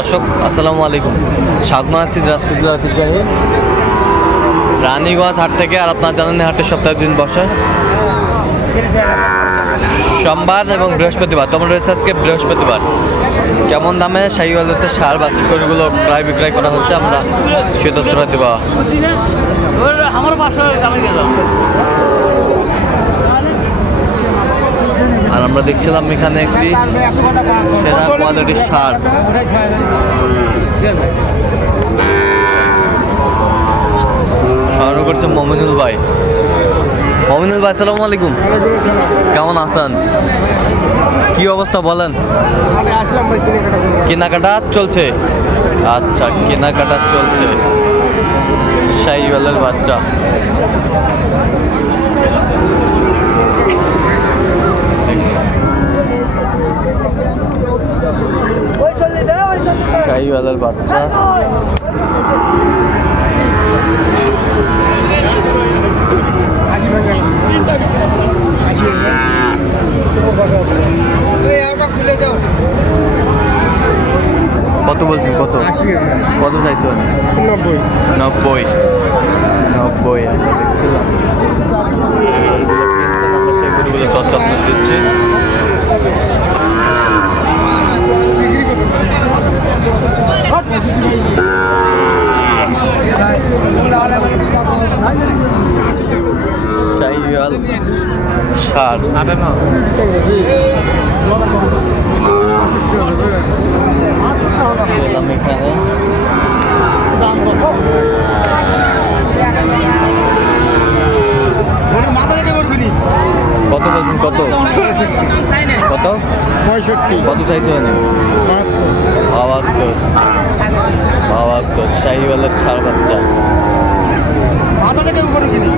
দর্শক আসসালামু আলাইকুম, স্বাগত আছি দিনাজপুর ঐতিহ্যবাহী রানীগঞ্জ হাট থেকে। আর আপনারা জানেন হাটের সপ্তাহে দিন বসে সোমবার এবং বৃহস্পতিবার। তোমার রয়েছে আজকে বৃহস্পতিবার। কেমন দামে শাহিওয়ালতে সার বাছুর গরুগুলো ক্রয় বিক্রয় করা হচ্ছে আমরা সে তথ্যটা দেব। আর আমরা দেখছিলাম এখানে একটি সেরা কোয়ালিটির সার। সরানো করছে মমিনুল ভাই। মমিনুল ভাই আসসালামু আলাইকুম, কেমন আছেন? কি অবস্থা বলেন? কেনাকাটা চলছে? আচ্ছা, কেনাকাটা চলছে। শাহিওয়ালের বাচ্চা শাহিওয়ালের বাচ্চা কত বলছেন? কত কত চাইছো? 90 90 90 আমরা দেখছিলাম আমরা সেই গরুগুলো তথ্য আপনার দিচ্ছি। শাহিওয়াল সার এখানে কত বলছেন? কত কত 65 কত চাইছো? 72 72 শাহিওয়ালের সার বাচ্চা। মাথা থেকে উপরে কিনি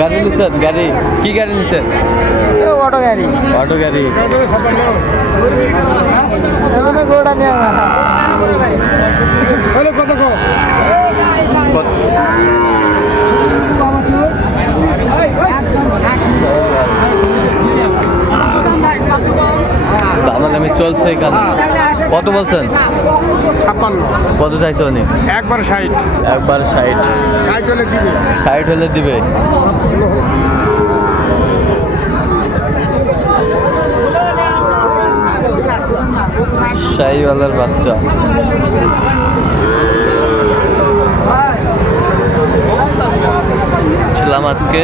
গাড়ি নিচ্ছেন? গাড়ি কি গাড়ি নিচ্ছেন? অটো গাড়ি। অটো গাড়ি দামাদামি চলছে এখানে। কত বলছেন? 56 কত চাইছো? একবার 60 একবার 60 হলে দিবে। 60 হলে দিবে। শাহিওয়ালের বাচ্চা ছিলাম আজকে।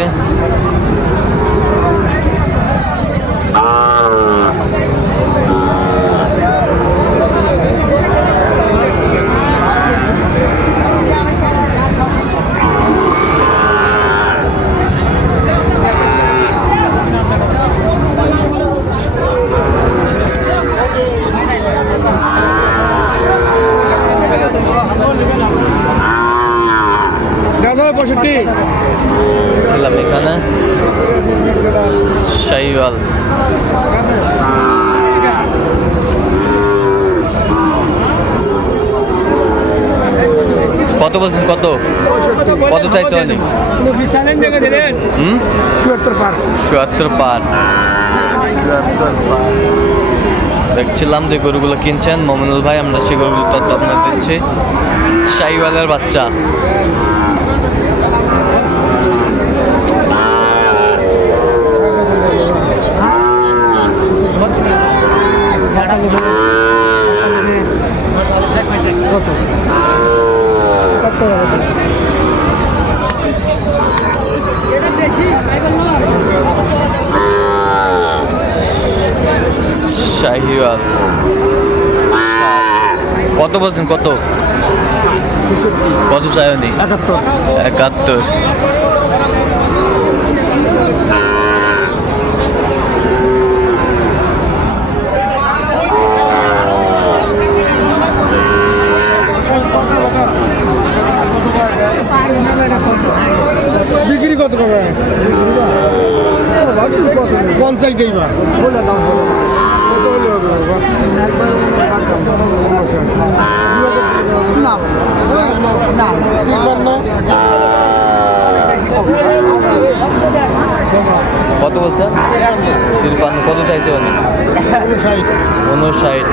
ছিলাম এখানে শাহিওয়াল কত বলছেন? কত কত চাইছো? 76 পার। 76 পার। দেখছিলাম যে গরুগুলো কিনছেন মমিনুল ভাই, আমরা সেই গরুগুলো তথ্য আপনার দিচ্ছি। শাহিওয়ালের বাচ্চা শাহিওয়াল কত বলছেন কত? 66, কত চাইনি? 71, 71। বিক্রি কত টাকা? 50 দেইবা। কত হলে হবে বাবা? কত বলছেন? 53। কত চাইছে অনেক? 59।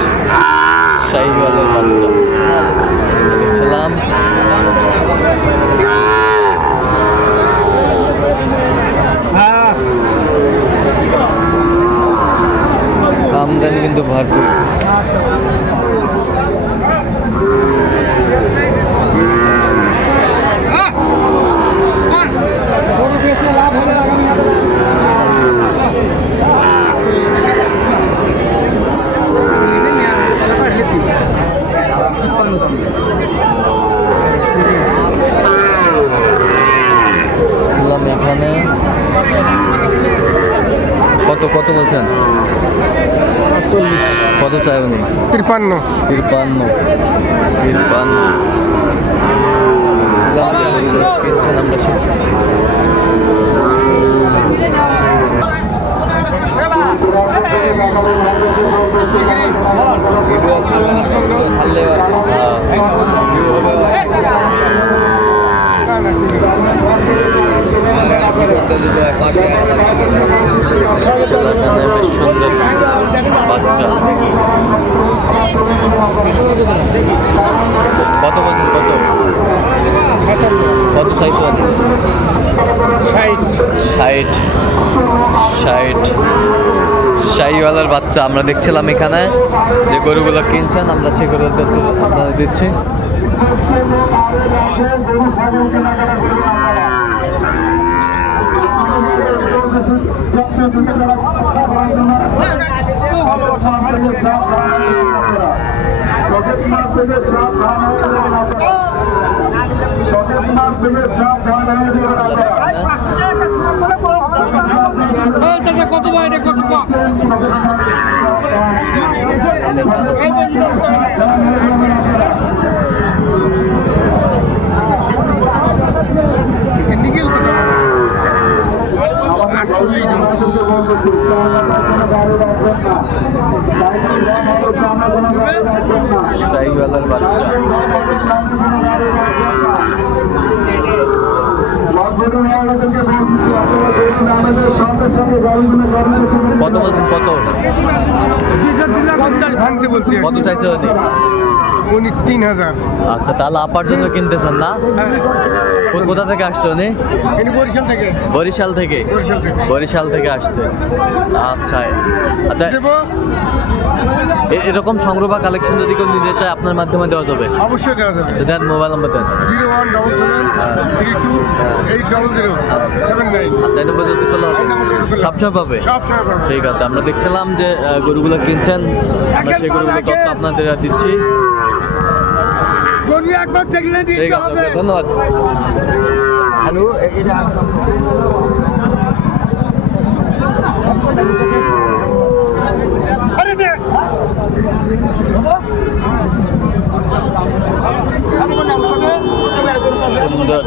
শাহিওয়ালের বাচ্চা দেখছিলাম। আমদানি কিন্তু ভরপুর। ছিলাম এখানে। কত কত বলছেন? কত চাই উনি? 53, 53। কিনছেন আমরা সব। বেশ সুন্দর বাচ্চা। কত বলছেন কত? 57, কত চাইছো? 60, 60। শাহিওয়ালার বাচ্চা আমরা দেখছিলাম এখানে যে গরুগুলো কিনছেন, আমরা সেই গরুর তথ্য আপনাদের দিচ্ছি। কত ভাই এটা কত? নিখিল শাহিওয়ালার বাচ্চা। কত বলছেন কত? 50 ভাঙতে বলছি। কত চাইছে উনি? 3000। আচ্ছা, তাহলে আপার জন্য কিনতেছেন না? কোথা থেকে আসছে উনি? বরিশাল থেকে। বরিশাল থেকে? বরিশাল থেকে আসছে। আচ্ছা আচ্ছা, এরকম সংগ্রহ বা কালেকশন যদি কেউ নিতে চায় আপনার মাধ্যমে দেওয়া যাবে? অবশ্যই দেওয়া যাবে। আচ্ছা, দেন মোবাইল নাম্বার দেন। 0177328079। আচ্ছা, এটা পর্যন্ত করলে হবে? সবসময় পাবে? সবসময় পাবে। ঠিক আছে, আমরা দেখছিলাম যে গরুগুলো কিনছেন, আমরা সেই গরুগুলো তথ্য আপনাদের দিচ্ছি। গরু একবার দেখলে ঠিক দিতে আছে, হবে। ধন্যবাদ। হ্যালো, এটা আরে দে সুন্দর